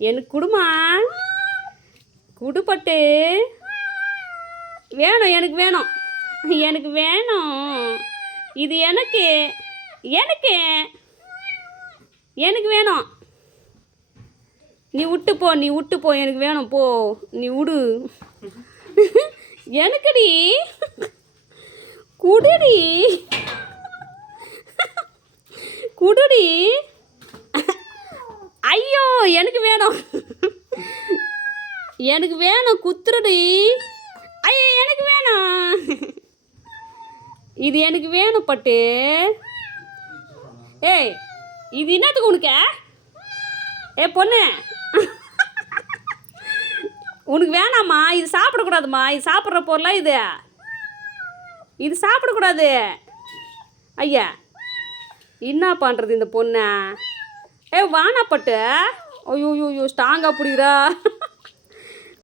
எனக்கு குடுமா, குடுப்பட்டு. வேணும், எனக்கு வேணும், எனக்கு வேணும். இது எனக்கு எனக்கு எனக்கு வேணும். நீ விட்டு போ, நீ விட்டு போ, எனக்கு வேணும், போ, நீ விடு. எனக்குடி, குடுடி, குடுடி. ஐயோ, எனக்கு வேணும், எனக்கு வேணும், குத்துருடி. ஐயோ, எனக்கு வேணும், இது எனக்கு வேணும் பட்டு. ஏய், இது என்னத்துக்கு உனக்கு? ஏ பொண்ணு, உனக்கு வேணாம்மா, இது சாப்பிடக்கூடாதும்மா, இது சாப்பிட்ற பொருளா இது? இது சாப்பிடக்கூடாது. ஐயா, என்ன பண்ணுறது இந்த பொண்ணை? ஏ வானாப்பட்டு. ஐயோ ஐயோ, ஸ்ட்ராங்காக பிடிக்கிறா.